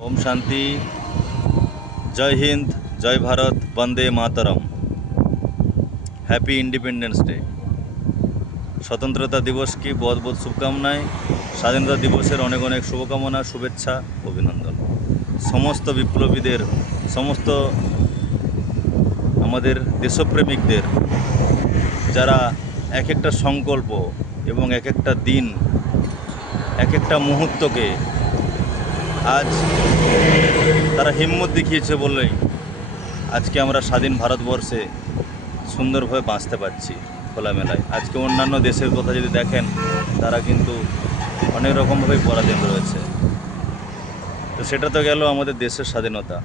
ओम शांति। जय हिंद, जय Bharat, Vande Mataram. Happy independence day. स्वतंत्रता दिवस की बहुत बहुत शुभकामनाएं। স্বাধীনতা দিবসের অনেক অনেক শুভকামনা, শুভেচ্ছা, অভিনন্দন সমস্ত বিপ্লবীদের, সমস্ত আমাদের দেশপ্রেমিকদের, যারা এক একটা সংকল্প এবং এক একটা দিন, এক একটা মুহূর্তকে আজ তারা হিম্মত দেখিয়েছে বলেই আজকে আমরা স্বাধীন ভারতবর্ষে সুন্দরভাবে বাঁচতে পারছি খোলামেলায়। আজকে অন্যান্য দেশের কথা যদি দেখেন, তারা কিন্তু অনেক রকমভাবেই পরাধীন রয়েছে। তো সেটা তো গেল আমাদের দেশের স্বাধীনতা।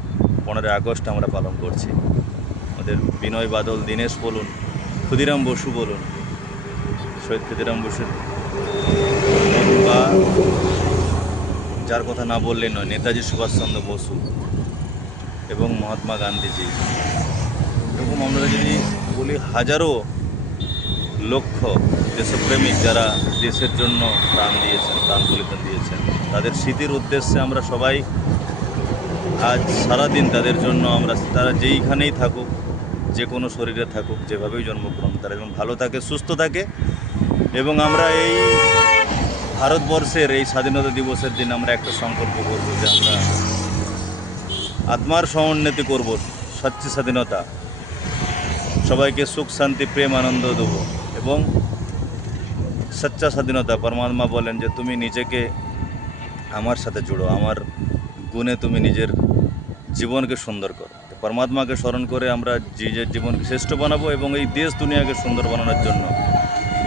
15ই আগস্ট আমরা পালন করছি। আমাদের বিনয় বাদল, দীনেশ বলুন, ক্ষুদিরাম বসু বলুন, শহীদ ক্ষুদিরাম বসু, বা যার কথা না বললেই নয়, নেতাজি সুভাষচন্দ্র বসু এবং মহাত্মা গান্ধীজি। এরকম আমরা যদি বলি, হাজারো লক্ষ দেশপ্রেমিক যারা দেশের জন্য প্রাণ দিয়েছেন, প্রাণ বলিদান দিয়েছেন, তাদের স্মৃতির উদ্দেশ্যে আমরা সবাই আজ সারাদিন তাদের জন্য আমরা, তারা যেইখানেই থাকুক, যে কোনো শরীরে থাকুক, যেভাবেই জন্মগ্রহণ, তারা যেমন ভালো থাকে, সুস্থ থাকে, এবং আমরা এই ভারতবর্ষের এই স্বাধীনতা দিবসের দিন আমরা একটা সংকল্প করব যে আমরা আত্মার সমুন্নতি করব, স্বচ্ছ স্বাধীনতা, সবাইকে সুখ শান্তি প্রেম আনন্দ দেবো। এবং সচ্চা স্বাধীনতা, পরমাত্মা বলেন যে তুমি নিজেকে আমার সাথে জুড়ো, আমার গুণে তুমি নিজের জীবনকে সুন্দর করো। তো পরমাত্মাকে স্মরণ করে আমরা নিজের জীবনকে শ্রেষ্ঠ বানাবো এবং এই দেশ দুনিয়াকে সুন্দর বানানোর জন্য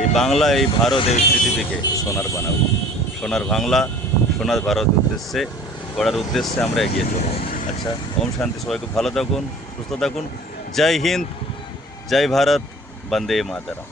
এই বাংলা, এই ভারত, এই পৃথিবীকে সোনার বানাবো। সোনার বাংলা, সোনার ভারত উদ্দেশ্যে গড়ার উদ্দেশ্যে আমরা এগিয়ে চলব। আচ্ছা, ওম শান্তি। সবাইকে ভালো থাকুন, সুস্থ থাকুন। জয় হিন্দ, জয় ভারত, বন্দে মাতরম।